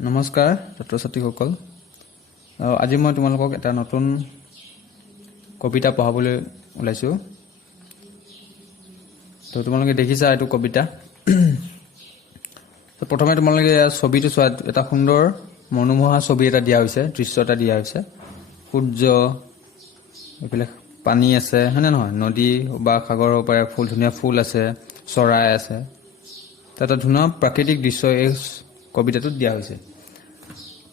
নমস্কাৰ ছাত্ৰ ছাত্ৰীসকল আজি মই তোমালোকক এটা নতুন কবিতা পঢ়াবলৈ ওলাইছো তো তোমালোকে দেখিছা এইটো কবিতা তো প্ৰথমে তোমালোকে ছবিটো চোৱা এটা সুন্দৰ মনোমোহা ছবি এটা দিয়া হৈছে দৃশ্য এটা দিয়া হৈছে সূৰ্য এফালে পানী আছে হয়নে নহয় নদী বা সাগৰৰ ওপৰে ধুনীয়া ফুল আছে চৰাই আছে এটা ধুনীয়া প্ৰাকৃতিক দৃশ্য এই কবিতাটোত দিয়া হৈছে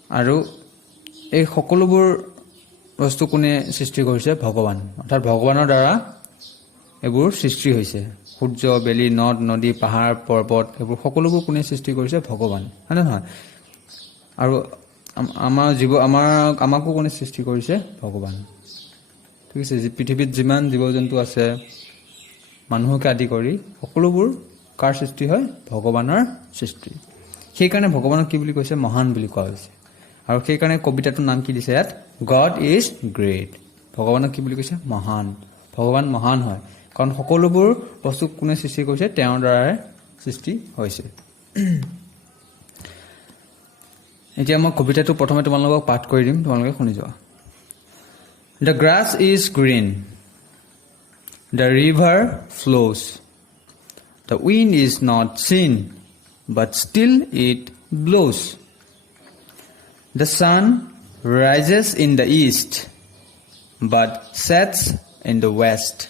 আৰু এই সকলোবোৰ বস্তু কোনে সৃষ্টি কৰিছে ভগৱান অৰ্থাৎ ভগৱানৰ দ্বাৰা এইবোৰ সৃষ্টি হৈছে সূৰ্য বেলি নদ নদী পাহাৰ পৰ্বত এইবোৰ সকলোবোৰ কোনে সৃষ্টি কৰিছে ভগৱান হয়নে নহয় আৰু আমাকো কোনে সৃষ্টি কৰিছে ভগৱান ঠিক আছে পৃথিৱীত যিমান জীৱ-জন্তু আছে মানুহকে আদি কৰি সকলোবোৰ কাৰ সৃষ্টি হয় ভগৱানৰ সৃষ্টি সেইকাৰণে ভগৱানক কি বুলি কৈছে মহান বুলি কোৱা হৈছে আৰু সেইকাৰণে কবিতাটোৰ নাম কি দিছে ইয়াত গড ইজ গ্ৰেট ভগৱানক কি বুলি কৈছে মহান ভগৱান মহান হয় কাৰণ সকলোবোৰ বস্তু কোনে সৃষ্টি কৰিছে তেওঁৰ দ্বাৰা সৃষ্টি হৈছে এতিয়া মই কবিতাটো প্ৰথমে তোমালোকক পাঠ কৰি দিম তোমালোকে শুনি যোৱা The grass is green The river flows The wind is not seen but still it blows The sun rises in the east, but sets in the west.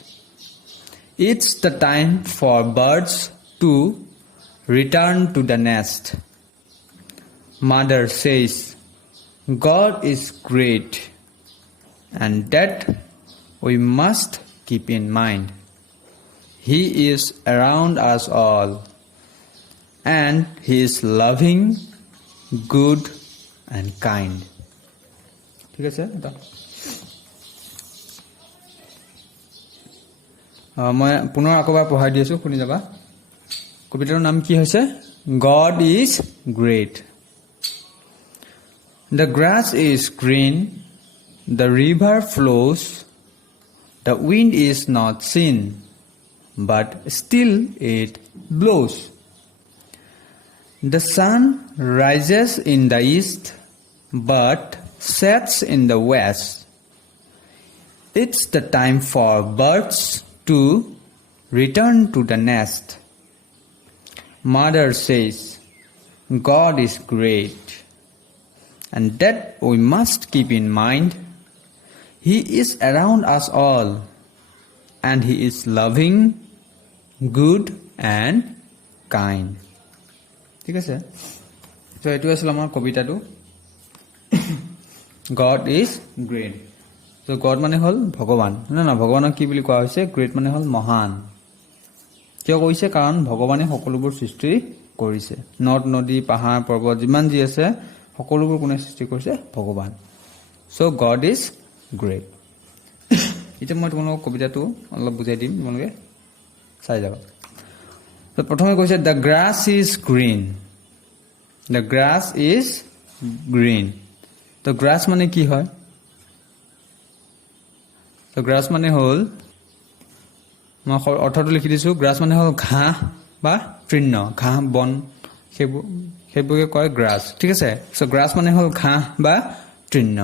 It's the time for birds to return to the nest. Mother says, God is great, and that we must keep in mind. He is around us all, and He is loving, good, and kind. ঠিক আছে মই পুনৰ আকবাৰ পঢ়াই দি আছো শুনি যাবা কবিতাৰ নাম কি হৈছে God is great The grass is green The river flows The wind is not seen but still it blows The sun rises in the east but sets in the west. It's the time for birds to return to the nest. Mother says, God is great, and that we must keep in mind. He is around us all, and He is loving, good, and kind. ঠিক আছে তো এইটো আছিল আমাৰ কবিতাটো God is great তো God মানে হ'ল ভগৱান না ভগৱানক কি বুলি কোৱা হৈছে গ্ৰেট মানে হ'ল মহান কিয় কৈছে কাৰণ ভগৱানে সকলোবোৰ সৃষ্টি কৰিছে নদ নদী পাহাৰ পৰ্বত যিমান যি আছে সকলোবোৰ কোনে সৃষ্টি কৰিছে ভগৱান সো God is great এতিয়া মই তোমালোকক কবিতাটো অলপ বুজাই দিম তোমালোকে চাই যাবা তো প্ৰথমে কৈছে the grass is green The grass is green তো grass মানে কি হয় তো grass মানে হল মই অৰ্থটো লিখি দিছো grass মানে হল ঘাঁহ বা তৃণ ঘাঁহ বন সেইবোৰকে কয় grass ঠিক আছে সো grass মানে হল ঘাঁহ বা তৃণ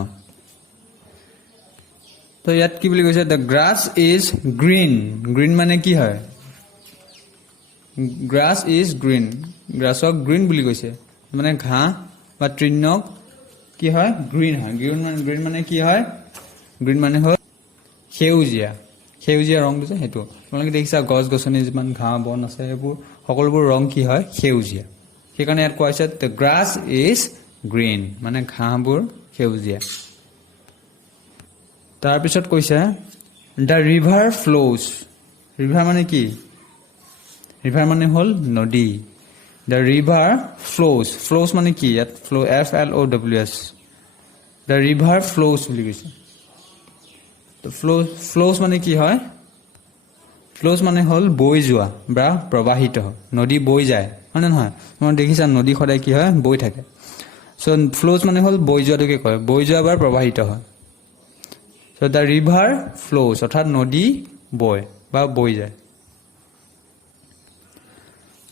তো ইয়াত কি বুলি কৈছে the grass is green green মানে কি হয় grass is green grassক green বুলি কৈছে মানে ঘাঁহ বা তৃণক কি হয় গ্ৰীন হয় গ্ৰীন মানে কি হয় গ্ৰীন মানে হ'ল সেউজীয়া ৰং দিছে হেতু তোমালোকে দেখিছা গছ গছনি যিমান ঘাঁহ বন আছে এইবোৰ সকলোবোৰ ৰং কি হয় সেউজীয়া সেইকাৰণে ইয়াত কোৱা হৈছে the grass is green মানে ঘাঁহবোৰ সেউজীয়া তাৰ পিছত কৈছে the river flows river মানে কি river মানে হ'ল নদী The river flows মানে কি ইয়াত flow FLOWS The river flows বুলি কৈছে তো flows মানে কি হয় flows মানে হ'ল বৈ যোৱা বা প্ৰবাহিত নদী বৈ যায় মানে নহয় তুমি দেখিছা নদী সদায় কি হয় বৈ থাকে সো flows মানে হ'ল বৈ যোৱাটোকে কয় বৈ যোৱা বা প্ৰবাহিত হয় সো the river flows অৰ্থাৎ নদী বয় বা বৈ যায়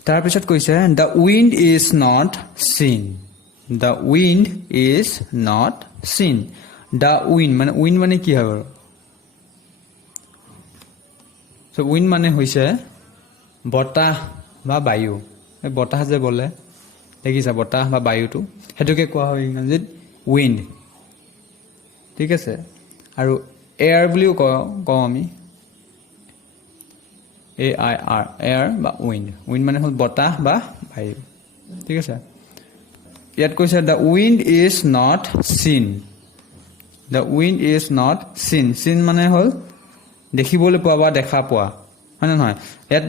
তাৰ পিছত কৈছে the wind is not seen The wind is not seen. The wind মানে কি হয় বাৰু? So wind মানে হৈছে বতাহ বা বায়ু. এই বতাহ যে বলে দেখিছা বতাহ বা বায়ুটো হেতুকে কোৱা হয় ইংৰাজীত wind. ঠিক আছে আৰু এয়াৰ বুলিও কওঁ আমি AIR এয়াৰ বা wind. wind মানে হ'ল বতাহ বা বায়ু. ঠিক আছে ইয়াত কৈছে the wind is not seen. The wind is not seen. Seen মানে হ'ল দেখিবলৈ পোৱা বা দেখা পোৱা হয় না নহয় ইয়াত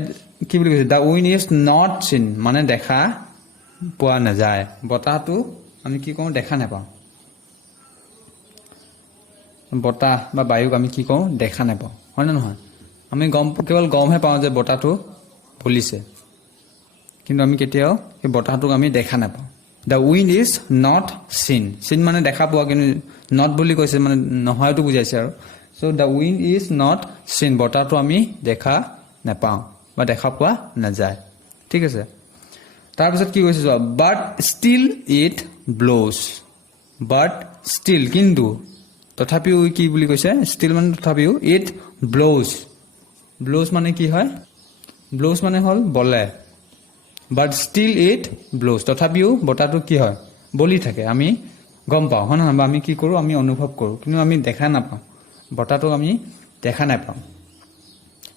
কি বুলি কৈছে the wind is not seen মানে দেখা পোৱা নাযায় বতাহটো আমি কি কওঁ দেখা নাপাওঁ বতাহ বা বায়ুক আমি কি কওঁ দেখা নাপাওঁ হয় না নহয় আমি কেৱল গমহে পাওঁ যে বতাহটো বলিছে কিন্তু আমি কেতিয়াও এই বতাহটোক আমি দেখা নাপাওঁ the wind is not seen. seen মানে দেখা পোৱা কিন্তু not বুলি কৈছে মানে নহয়টো বুজাইছে আৰু so the wind is not seen বতাহটো আমি দেখা নাপাওঁ বা দেখা পোৱা নাযায় ঠিক আছে তাৰপিছত কি কৈছে but still it blows. but still কিন্তু তথাপিও কি বুলি কৈছে still মানে তথাপিও it blows. blows মানে কি হয় blows মানে হ'ল বলে but still it blows তথাপিও বতাহটো কি হয় বলি থাকে আমি গম পাওঁ হয় না বা আমি কি কৰোঁ আমি অনুভৱ কৰোঁ কিন্তু আমি দেখা নাপাওঁ বতাহটো আমি দেখা নাপাওঁ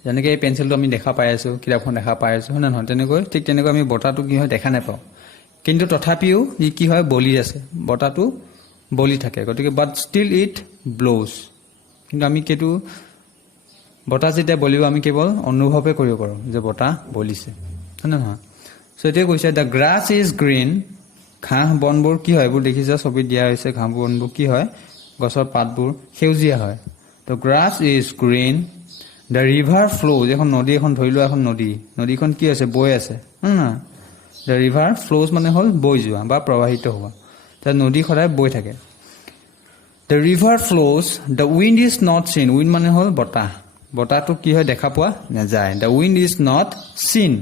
যেনেকৈ এই পেঞ্চিলটো আমি দেখা পাই আছোঁ কিতাপখন দেখা পাই আছোঁ হয় না নহয় তেনেকৈ ঠিক তেনেকৈ আমি বতাহটো কি হয় দেখা নাপাওঁ কিন্তু তথাপিও ই কি হয় বলি আছে বতাহটো বলি থাকে গতিকে but still it blows কিন্তু আমি কেটো বতাহ যেতিয়া বলিব আমি কেৱল অনুভৱে কৰিব পাৰোঁ যে বতাহ বলিছে হয় না নহয় সো এতিয়া কৈছে the grass is green ঘাঁহ বনবোৰ কি হয় এইবোৰ দেখিছা ছবিত দিয়া হৈছে ঘাঁহ বনবোৰ কি হয় গছৰ পাতবোৰ সেউজীয়া হয় তো grass is green. The river flows এখন নদী এখন ধৰি লোৱা এখন নদীখন কি আছে বৈ আছে না the river flows মানে হ'ল বৈ যোৱা বা প্ৰবাহিত হোৱা তাৰ নদী সদায় বৈ থাকে the river flows. The wind is not seen. wind মানে হ'ল বতাহটো কি হয় দেখা পোৱা নাযায় the wind is not seen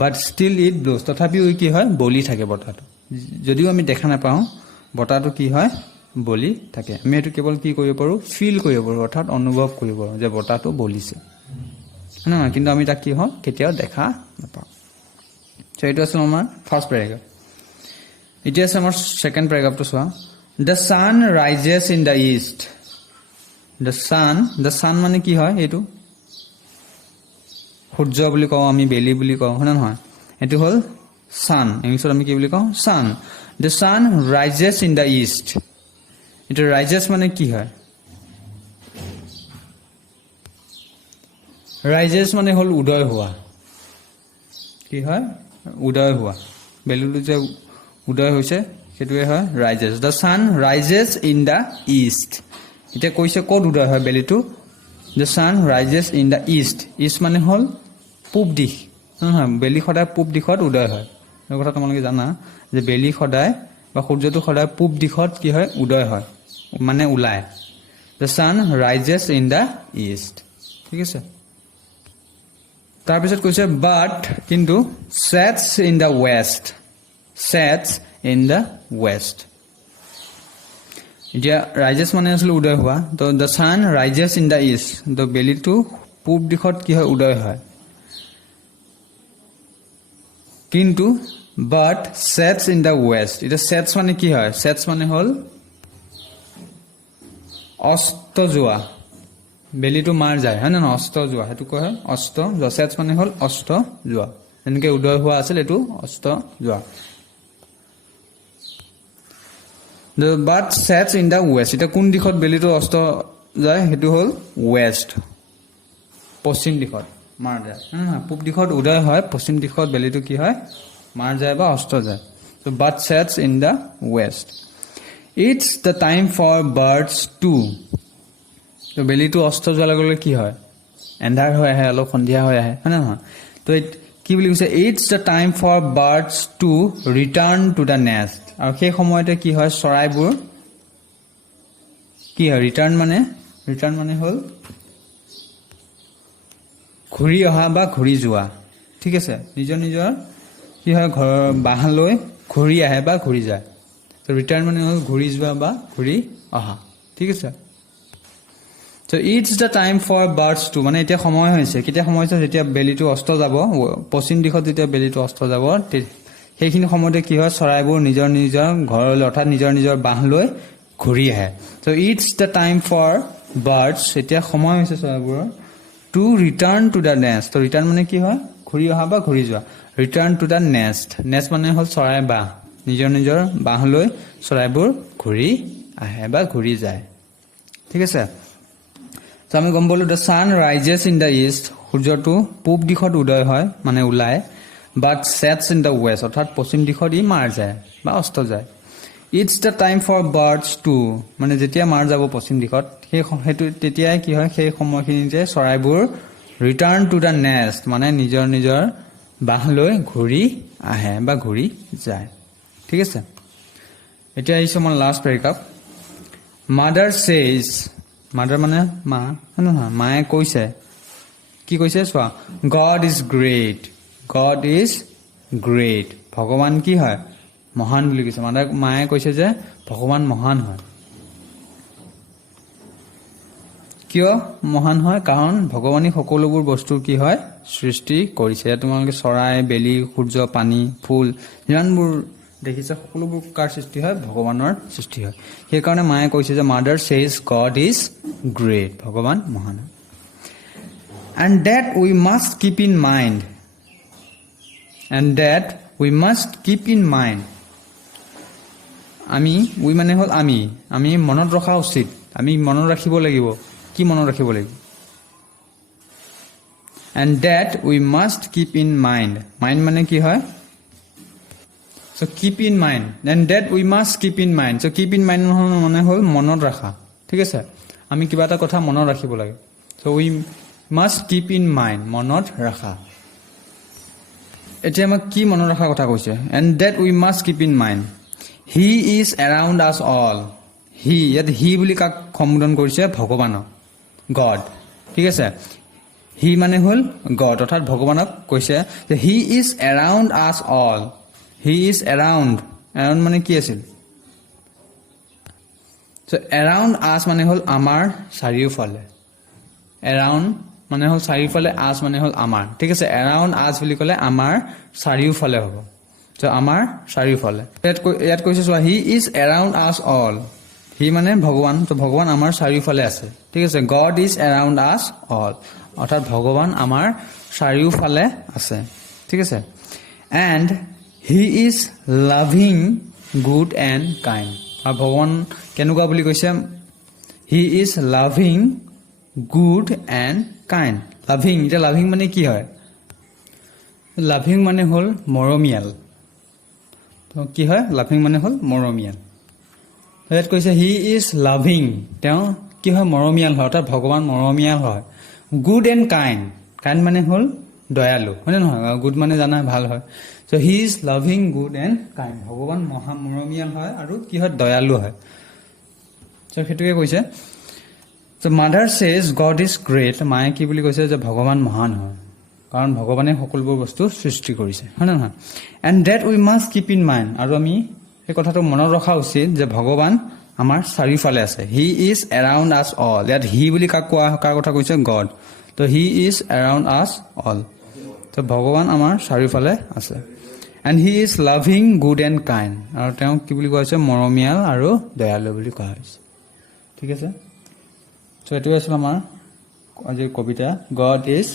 but still it blows তথাপিও কি হয় বলি থাকে বতাহটো যদিও আমি দেখা নাপাওঁ বতাহটো কি হয় বলি থাকে আমি এটো কেৱল কি কৰিব পাৰোঁ ফিল কৰিব পাৰোঁ অৰ্থাৎ অনুভৱ কৰিব পাৰোঁ যে বতাহটো বলিছে না কিন্তু আমি তাক কি হয় কেতিয়াও দেখা নাপাওঁ সো এইটো আছে আমাৰ ফাৰ্স্ট প্যাৰাগ্ৰাফ এতিয়া আছে আমাৰ সেকেন্ড প্যাৰাগ্ৰাফটো চোৱা the sun rises in the east. the sun মানে কি হয় এইটো সূৰ্য বুলি কওঁ আমি বেলি বুলি কওঁ হয় না নহয় এটো হ'ল sun ইংলিছত আমি কি বুলি কওঁ sun. the sun rises in the east. এটা rises মানে কি হয় rises মানে হ'ল উদয় হোৱা কি হয় উদয় হোৱা বেলিটো যে উদয় হৈছে সেটোৱে হয় rises. the sun rises in the east. এটা কৈছে ক'ত উদয় হয় বেলিটো the sun rises in the east. east মানে হ'ল পূব দিশ নহয় বেলি সদায় পূব দিশত উদয় হয় এই কথা তোমালোকে জানা যে বেলি সদায় বা সূৰ্যটো সদায় পূব দিশত কি হয় উদয় হয় মানে উলায় the sun rises in the east ঠিক আছে তাৰপিছত কৈছে but কিন্তু sets in the west. sets in the west. এতিয়া rises মানে আসলে উদয় হোৱা তো the sun rises in the east তো বেলিটো পূব দিশত কি হয় উদয় হয় কিন্তু but sets in the west. এটা sets মানে কি হয় sets মানে হল অস্ত যোৱা বেলিটো মাৰ যায় হয় না অস্ত যোৱা হেতু কয় অস্ত যোৱা sets মানে হল অস্ত যোৱা এনেকে উদয় হোৱা আছিল এটো অস্ত যোৱা the but sets in the west. এটা কোন দিশত বেলিটো অস্ত যায় হেতু হল west পশ্চিম দিশত মাৰ যায় না পূব দিশত উদয় হয় পশ্চিম দিশত বেলিটো কি হয় মাৰ যায় বা অস্ত যায় so but sets in the west. It's the time for birds to. তো বেলিটো অস্ত যোৱাৰ লগে লগে কি হয় এন্ধাৰ হৈ আহে অলপ সন্ধিয়া হৈ আহে হয় না তো কি বুলি কৈছে it's the time for birds to return to the nest. আৰু সেই সময়তে কি হয় চৰাইবোৰ কি হয় ৰিটাৰ্ণ মানে হল ঘূৰি অহা বা ঘূৰি যোৱা ঠিক আছে নিজৰ কি হয় ঘৰ বাহলৈ ঘূৰি আহে বা ঘূৰি যায় So return মানে হল ঘূৰি যোৱা বা ঘূৰি অহা ঠিক আছে So it's the time for birds to মানে এতিয়া সময় হৈছে কেতিয়া সময় হৈছে যেতিয়া বেলিটো অস্ত যাব পশ্চিম দিশত যেতিয়া বেলিটো অস্ত যাব সেইখিনি সময়তে কি হয় চৰাইবোৰ নিজৰ নিজৰ ঘৰলৈ অৰ্থাৎ নিজৰ নিজৰ বাহ লৈ ঘূৰি আহে So it's the time for birds এতিয়া সময় হৈছে চৰাইবোৰৰ to return to the nest তো return মানে কি হয় ঘূৰি অহা বা ঘূৰি যোৱা return to the nest nest মানে হল চৰাই বাহ নিজৰ নিজৰ বাহ লৈ চৰাইবোৰ ঘূৰি আহে বা ঘূৰি যায় ঠিক আছে So আমি গম পালো the sun rises in the east সূৰ্যটো পূব দিশত উদয় হয় মানে ওলায় but sets in the west অৰ্থাৎ পশ্চিম দিশত ই মাৰ যায় বা অস্ত যায় It's the time for birds to মানে যেতিয়া মাৰ যাব পশ্চিম দিশত হেতু তেতিয়াই কি হয় সেই সময়খিনিতে চৰাইবোৰ return to the nest মানে নিজৰ নিজৰ বাহ লৈ ঘূৰি আহে বা ঘূৰি যায় ঠিক আছে এতিয়া আহিছে আমাৰ last paragraph Mother says Mother মানে মা নহয় মায়ে কৈছে কি কৈছে চোৱা God is great God is great ভগৱান কি হয় মহান বুলি কৈছে মায়ে কৈছে যে ভগৱান মহান হয় কিয় মহান হয় কাৰণ ভগৱানী সকলোবোৰ বস্তু কি হয় সৃষ্টি কৰিছে তোমালোকে চৰাই বেলি সূৰ্য পানী ফুল যিমানবোৰ দেখিছে সকলোবোৰ কাৰ সৃষ্টি হয় ভগৱানৰ সৃষ্টি হয় সেই কাৰণে মায়ে কৈছে যে Mother says God is great ভগৱান মহান and that we must keep in mind আমি we মানে হল আমি মনত ৰখা উচিত আমি মনত ৰাখিব লাগিব কি মনত ৰাখিব লাগিব and that we must keep in mind মানে কি হয় So keep in mind and that we must keep in mind So keep in mind মানে হল মনত ৰাখা ঠিক আছে আমি কিবা এটা কথা মনত ৰাখিব লাগে So we must keep in mind মনত ৰাখা এতিয়া আমাক কি মনত ৰাখা কথা কৈছে and that we must keep in mind He is around us all he বুলি কাক সম্বোধন কৰিছে ভগৱানক God ঠিক আছে he মানে হল God অৰ্থাৎ ভগৱানক কৈছে যে he is around us all He is around মানে কি আছিল So around us মানে হল আমাৰ চাৰিওফালে around মানে হল চাৰিওফালে us মানে হল আমাৰ ঠিক আছে around us বুলি ক'লে আমাৰ চাৰিওফালে হ'ব So আমাৰ চাৰিওফালে ইয়াত কৈছে চোৱা he is around us all he মানে ভগৱান তো ভগৱান আমাৰ চাৰিওফালে আছে ঠিক আছে God is around us all অৰ্থাৎ ভগৱান আমাৰ চাৰিওফালে আছে ঠিক আছে and He is loving, good and kind. আৰু ভগৱান কেনেকুৱা বুলি কৈছে He is loving, good and kind. Loving এটা loving মানে কি হয় Loving মানে হল মৰমীয়াল তো কি হয় Loving মানে হল মৰমীয়াল ইয়াত কৈছে He is loving তেওঁ কি হয় মৰমীয়াল হয় অৰ্থাৎ ভগৱান মৰমীয়াল হয় Good and kind মানে হল দয়ালু হয় নহয় good মানে জানা ভাল হয় So he is loving, good and kind. ভগৱান মহা মৰমীয়াল হয় আৰু কি হয় দয়ালু হয় So হেতুকে কৈছে So mother says God is great. মায়ে কি বুলি কৈছে যে ভগৱান মহান হয় কাৰণ ভগৱানে সকলোবোৰ বস্তু সৃষ্টি কৰিছে হয় না নহয় and that we must keep in mind আৰু আমি এই কথাটো মনত ৰখা উচিত যে ভগৱান আমাৰ চাৰিওফালে আছে he is around us all ইয়াত he বুলি কাৰ কথা কৈছে God তো he is around us all তো ভগৱান আমাৰ চাৰিওফালে আছে and he is loving, good and kind আৰু তেওঁ কি বুলি কোৱা হৈছে মৰমীয়াল আৰু দয়ালু বুলি কোৱা হৈছে ঠিক আছে সো এটো আছিল আমাৰ আজি কবিতা God is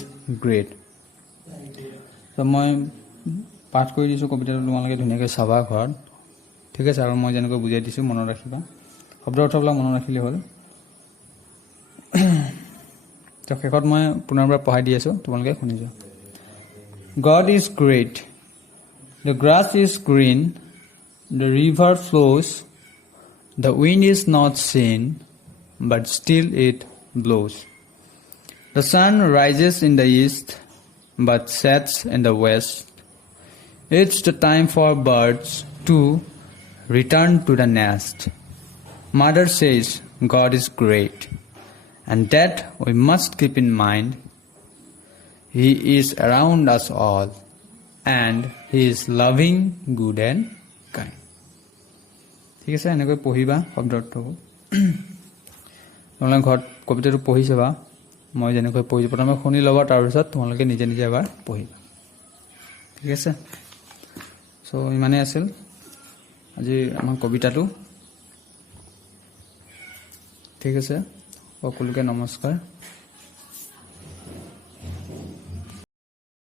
great তো মই পাঠ কৰি দিছো কবিতাটো তোমালোকে ধুনীয়াকৈ চাবা ঘৰত ঠিক আছে আৰু মই যেনেকৈ বুজাই দিছো মনত ৰাখিবা শব্দ অৰ্থবিলাক মনত ৰাখিলে হ'ল তো শেষত মই পুনৰবাৰ পঢ়াই দি আছো তোমালোকে শুনি যোৱা God is great The grass is green the river flows the wind is not seen but still it blows The sun rises in the east but sets in the west It's the time for birds to return to the nest Mother says God is great and that we must keep in mind He is around us all and He is loving, good and kind ঠিক আছে, এনেকৈ পঢ়িবা শব্দ অৰ্থবোৰ। তোমালোকে ঘৰত কবিতাটো পঢ়ি চাবা, মই যেনেকৈ পঢ়িছোঁ। প্ৰথমে শুনি ল'বা, তাৰপিছত তোমালোকে নিজে নিজে এবাৰ পঢ়িবা। ঠিক আছে, চ' ইমানেই আছিল আজি আমাৰ কবিতাটো। ঠিক আছে, সকলোকে নমস্কাৰ।